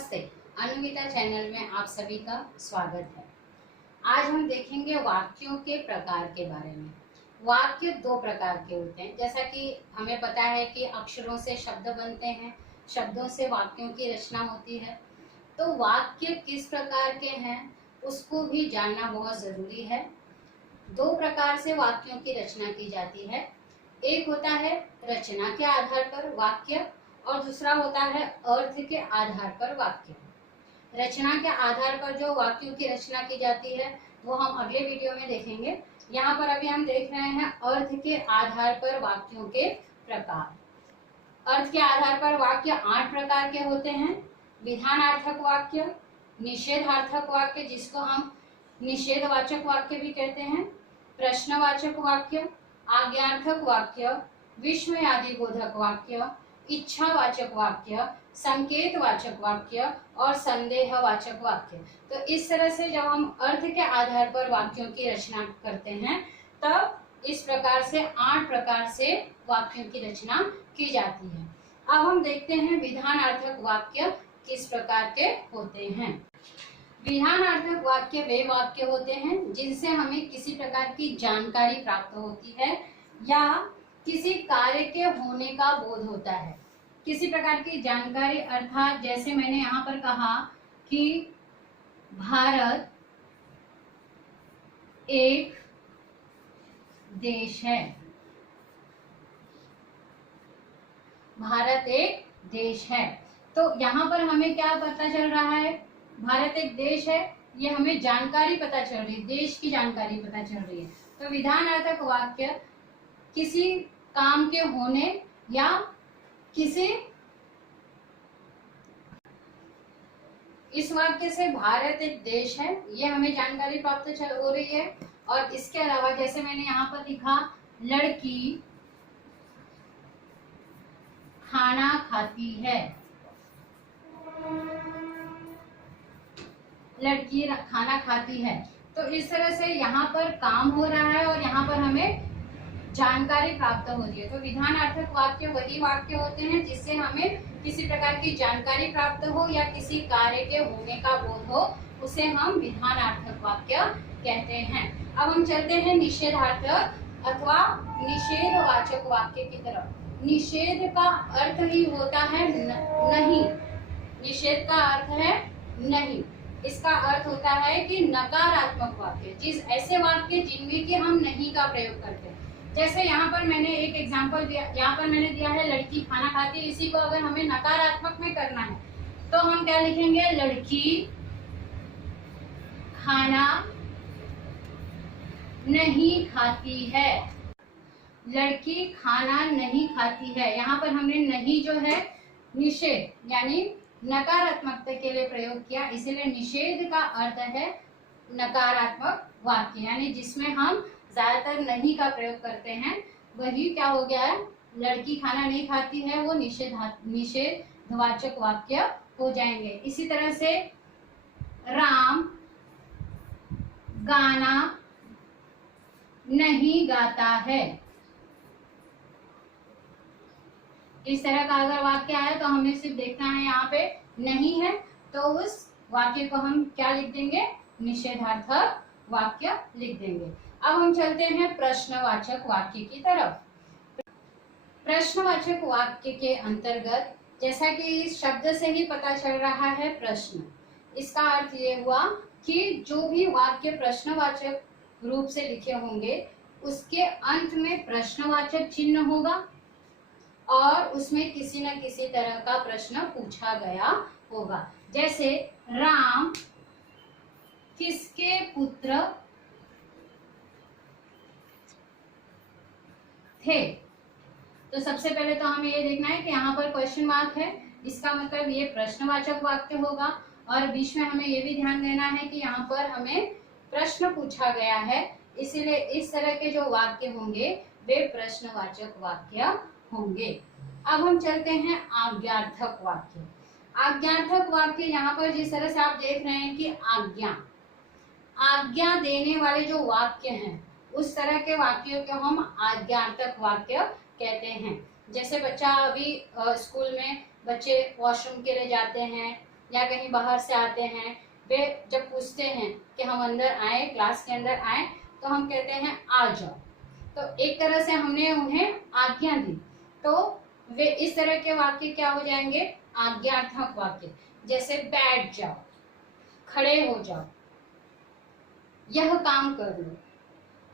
नमस्ते, अनुविता चैनल में आप सभी का स्वागत है। आज हम देखेंगे वाक्यों के प्रकार के बारे में। वाक्य दो प्रकार के होते हैं। जैसा कि हमें पता है कि अक्षरों से शब्द बनते हैं, शब्दों से वाक्यों की रचना होती है। तो वाक्य किस प्रकार के हैं उसको भी जानना बहुत ज़रूरी है। दो प्रकार से वाक्यों की रचना की जाती है। एक होता है रचना के आधार पर वाक्य और दूसरा होता है अर्थ के आधार पर वाक्य। रचना के आधार पर जो वाक्यों की रचना की जाती है वो हम अगले वीडियो में देखेंगे। यहाँ पर अभी हम देख रहे हैं अर्थ के आधार पर वाक्यों के प्रकार। अर्थ के आधार पर वाक्य 8 प्रकार के होते हैं। विधानार्थक वाक्य, निषेधार्थक वाक्य जिसको हम निषेधवाचक वाक्य भी कहते हैं, प्रश्नवाचक वाक्य, आज्ञार्थक वाक्य, विस्मयादि बोधक वाक्य, इच्छावाचक वाक्य, संकेतवाचक वाक्य और संदेहवाचक वाक्य। तो इस तरह से जब हम अर्थ के आधार पर वाक्यों की रचना करते हैं तब इस प्रकार से 8 प्रकार से वाक्यों की रचना की जाती है। अब हम देखते हैं विधानार्थक वाक्य किस प्रकार के होते हैं। विधानार्थक वाक्य वे वाक्य होते हैं जिनसे हमें किसी प्रकार की जानकारी प्राप्त होती है या किसी कार्य के होने का बोध होता है। किसी प्रकार की जानकारी अर्थात जैसे मैंने यहाँ पर कहा कि भारत एक देश है। भारत एक देश है, तो यहाँ पर हमें क्या पता चल रहा है? भारत एक देश है, ये हमें जानकारी पता चल रही है, देश की जानकारी पता चल रही है। तो विधानार्थक वाक्य किसी काम के होने या किसी इस वाक्य से भारत एक देश है ये हमें जानकारी प्राप्त हो रही है। और इसके अलावा जैसे मैंने यहाँ पर लिखा लड़की खाना खाती है, लड़की खाना खाती है। तो इस तरह से यहाँ पर काम हो रहा है और यहाँ पर हमें जानकारी प्राप्त हो रही है। तो विधानार्थक वाक्य वही वाक्य होते हैं जिससे हमें किसी प्रकार की जानकारी प्राप्त हो या किसी कार्य के होने का बोध हो, उसे हम विधानार्थक वाक्य कहते हैं। अब हम चलते हैं निषेधार्थक अथवा निषेधवाचक वाक्य की तरफ। निषेध का अर्थ ही होता है नहीं। निषेध का अर्थ है नहीं। इसका अर्थ होता है कि नकारात्मक वाक्य, जिस ऐसे वाक्य जिनमें कि हम नहीं का प्रयोग करते हैं। जैसे यहाँ पर मैंने एक एग्जांपल दिया, यहाँ पर मैंने दिया है लड़की खाना खाती है। इसी को अगर हमें नकारात्मक में करना है तो हम क्या लिखेंगे? लड़की खाना नहीं खाती है। लड़की खाना नहीं खाती है, यहाँ पर हमने नहीं जो है निषेध यानी नकारात्मकता के लिए प्रयोग किया, इसीलिए निषेध का अर्थ है नकारात्मक वाक्य, यानी जिसमें हम ज्यादातर नहीं का प्रयोग करते हैं। वही क्या हो गया है? लड़की खाना नहीं खाती है, वो निषेधवाचक वाक्य हो जाएंगे। इसी तरह से राम गाना नहीं गाता है, इस तरह का अगर वाक्य आया तो हमें सिर्फ देखना है यहाँ पे नहीं है, तो उस वाक्य को हम क्या लिख देंगे? निषेधार्थक वाक्य लिख देंगे। अब हम चलते हैं प्रश्नवाचक वाक्य की तरफ। प्रश्नवाचक वाक्य के अंतर्गत जैसा कि इस शब्द से ही पता चल रहा है प्रश्न, इसका अर्थ ये हुआ कि जो भी वाक्य प्रश्नवाचक रूप से लिखे होंगे उसके अंत में प्रश्नवाचक चिन्ह होगा और उसमें किसी न किसी तरह का प्रश्न पूछा गया होगा। जैसे राम किसके पुत्र थे? तो सबसे पहले तो हमें ये देखना है कि यहाँ पर क्वेश्चन मार्क है, इसका मतलब ये प्रश्नवाचक वाक्य होगा। और बीच में हमें ये भी ध्यान देना है कि यहाँ पर हमें प्रश्न पूछा गया है, इसीलिए इस तरह के जो वाक्य होंगे वे प्रश्नवाचक वाक्य होंगे। अब हम चलते हैं आज्ञार्थक वाक्य। आज्ञार्थक वाक्य यहाँ पर जिस तरह से आप देख रहे हैं कि आज्ञा देने वाले जो वाक्य हैं उस तरह के वाक्यों को हम आज्ञार्थक वाक्य कहते हैं। जैसे बच्चा अभी स्कूल में बच्चे वॉशरूम के लिए जाते हैं या कहीं बाहर से आते हैं, वे जब पूछते हैं कि हम अंदर आए, क्लास के अंदर आए, तो हम कहते हैं आ जाओ। तो एक तरह से हमने उन्हें आज्ञा दी, तो वे इस तरह के वाक्य क्या हो जाएंगे, आज्ञार्थक वाक्य। जैसे बैठ जाओ, खड़े हो जाओ, यह काम कर लो।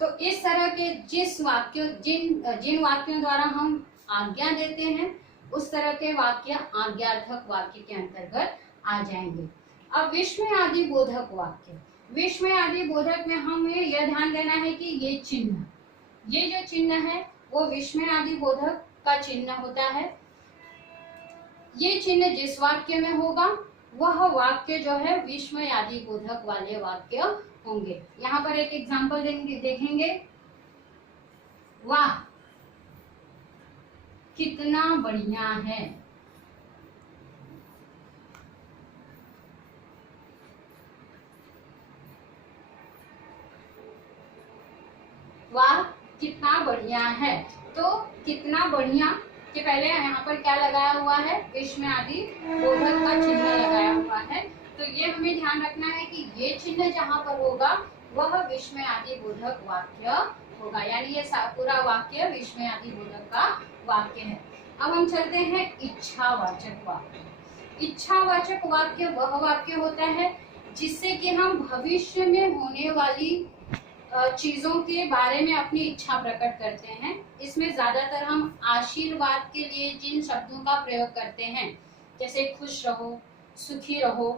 तो इस तरह के जिन वाक्यों द्वारा हम आज्ञा देते हैं, उस तरह के वाक्य आज्ञार्थक वाक्य के अंतर्गत आ जाएंगे। अब विस्मय आदि बोधक वाक्य। विस्मय आदि बोधक में हमें यह ध्यान देना है कि ये चिन्ह, ये जो चिन्ह है वो विस्मय आदि बोधक का चिन्ह होता है। ये चिन्ह जिस वाक्य में होगा वह वाक्य जो है विस्मय आदि बोधक वाले वाक्य होंगे। यहाँ पर एक एग्जांपल देखेंगे, वाह कितना बढ़िया है। वाह कितना बढ़िया है। तो कितना बढ़िया के पहले यहाँ पर क्या लगाया हुआ है, विस्मय आदि बोधक का चिन्ह लगाया हुआ है। तो ये हमें ध्यान रखना है कि ये चिन्ह जहाँ पर होगा वह विस्मय आदि बोधक वाक्य होगा, यानी ये पूरा वाक्य विस्मय आदि बोधक का वाक्य है। अब हम चलते हैं इच्छावाचक वाक्य। इच्छावाचक वाक्य वह वाक्य होता है जिससे कि हम भविष्य में होने वाली चीजों के बारे में अपनी इच्छा प्रकट करते हैं। इसमें ज्यादातर हम आशीर्वाद के लिए जिन शब्दों का प्रयोग करते हैं, जैसे खुश रहो, सुखी रहो,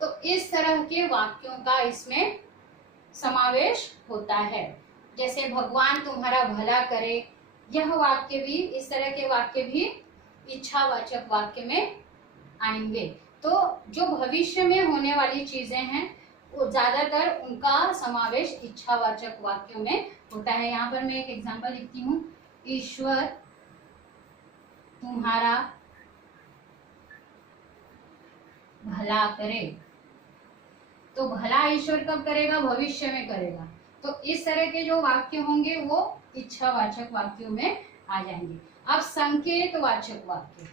तो इस तरह के वाक्यों का इसमें समावेश होता है। जैसे भगवान तुम्हारा भला करे, यह वाक्य भी, इस तरह के वाक्य भी इच्छावाचक वाक्य में आएंगे। तो जो भविष्य में होने वाली चीजें हैं वो ज्यादातर उनका समावेश इच्छावाचक वाक्यों में होता है। यहाँ पर मैं एक एग्जांपल लिखती हूँ, ईश्वर तुम्हारा भला करे। तो भला ईश्वर कब करेगा, भविष्य में करेगा। तो इस तरह के जो वाक्य होंगे वो इच्छावाचक वाक्यों में आ जाएंगे। अब संकेतवाचक वाक्य,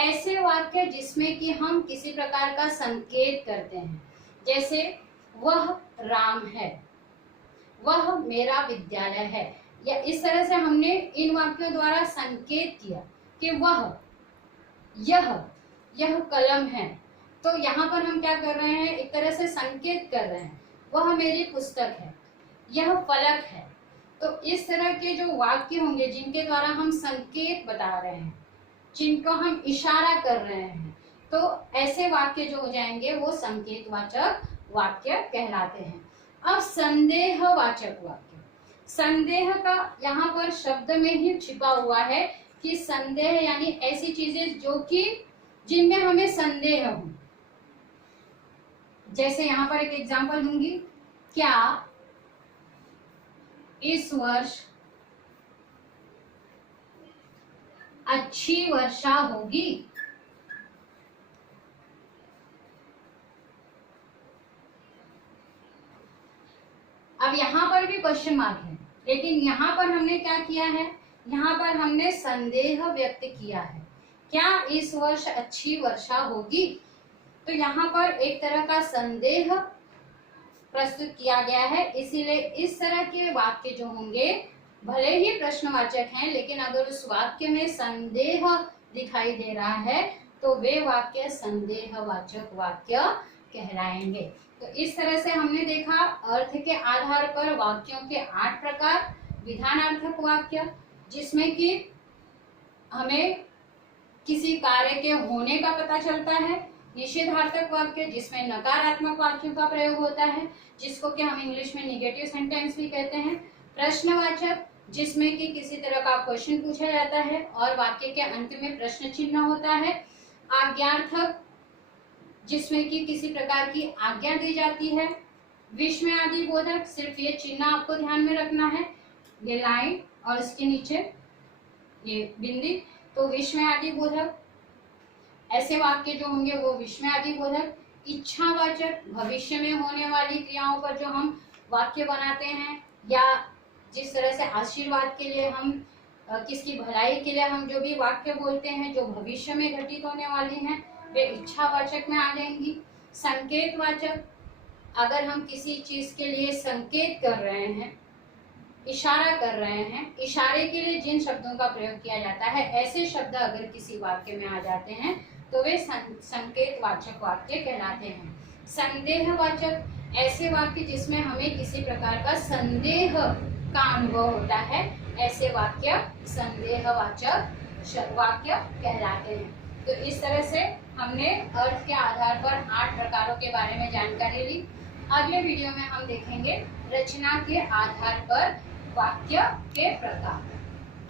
ऐसे वाक्य जिसमें कि हम किसी प्रकार का संकेत करते हैं, जैसे वह राम है, वह मेरा विद्यालय है, या इस तरह से हमने इन वाक्यों द्वारा संकेत किया कि वह, यह कलम है। तो यहाँ पर हम क्या कर रहे हैं, एक तरह से संकेत कर रहे हैं, वह मेरी पुस्तक है, यह फलक है। तो इस तरह के जो वाक्य होंगे जिनके द्वारा हम संकेत बता रहे हैं, जिनको हम इशारा कर रहे हैं, तो ऐसे वाक्य जो हो जाएंगे वो संकेतवाचक वाक्य कहलाते हैं। अब संदेहवाचक वाक्य, संदेह का यहाँ पर शब्द में ही छिपा हुआ है कि संदेह यानी ऐसी चीजें जो कि जिनमें हमें संदेह हो। जैसे यहाँ पर एक एग्जांपल दूंगी, क्या इस वर्ष अच्छी वर्षा होगी। अब यहाँ पर भी क्वेश्चन मार्क है, लेकिन यहाँ पर हमने क्या किया है, यहाँ पर हमने संदेह व्यक्त किया है, क्या इस वर्ष अच्छी वर्षा होगी। तो यहाँ पर एक तरह का संदेह प्रस्तुत किया गया है। इसीलिए इस तरह के वाक्य जो होंगे भले ही प्रश्नवाचक हैं, लेकिन अगर उस वाक्य में संदेह दिखाई दे रहा है तो वे वाक्य संदेहवाचक वाक्य कहलाएंगे। तो इस तरह से हमने देखा अर्थ के आधार पर वाक्यों के 8 प्रकार। विधानार्थक वाक्य, जिसमें कि हमें किसी कार्य के होने का पता चलता है। निषेधार्थक वाक्य, जिसमें नकारात्मक वाक्यों का प्रयोग होता है, जिसको कि हम इंग्लिश में निगेटिव सेंटेंस भी कहते हैं। प्रश्नवाचक, जिसमें कि किसी तरह का क्वेश्चन पूछा जाता है और वाक्य के अंत में प्रश्न चिन्ह होता है। आज्ञार्थक, जिसमें कि किसी प्रकार की आज्ञा दी जाती है। विस्मय आदि बोधक, सिर्फ ये चिन्ह आपको ध्यान में रखना है, ये लाइन और इसके नीचे ये बिंदी, तो विस्मय आदि बोधक। ऐसे वाक्य जो होंगे वो विस्मय आदि बोधक। इच्छावाचक, भविष्य में होने वाली क्रियाओं पर जो हम वाक्य बनाते हैं, या जिस तरह से आशीर्वाद के लिए हम किसकी भलाई के लिए हम जो भी वाक्य बोलते हैं जो भविष्य में घटित होने वाली हैं, वे इच्छावाचक में आ जाएंगी। संकेतवाचक, अगर हम किसी चीज के लिए संकेत कर रहे हैं, इशारा कर रहे हैं, इशारे के लिए जिन शब्दों का प्रयोग किया जाता है, ऐसे शब्द अगर किसी वाक्य में आ जाते हैं तो वे संकेतवाचक वाक्य कहलाते हैं। संदेहवाचक, ऐसे वाक्य जिसमें हमें किसी प्रकार का संदेह का अनुभव होता है, ऐसे वाक्य संदेहवाचक वाक्य कहलाते हैं। तो इस तरह से हमने अर्थ के आधार पर 8 प्रकारों के बारे में जानकारी ली। अगले वीडियो में हम देखेंगे रचना के आधार पर वाक्य के प्रकार।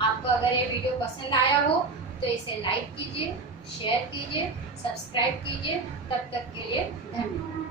आपको अगर ये वीडियो पसंद आया हो तो इसे लाइक कीजिए, शेयर कीजिए, सब्सक्राइब कीजिए। तब तक के लिए धन्यवाद।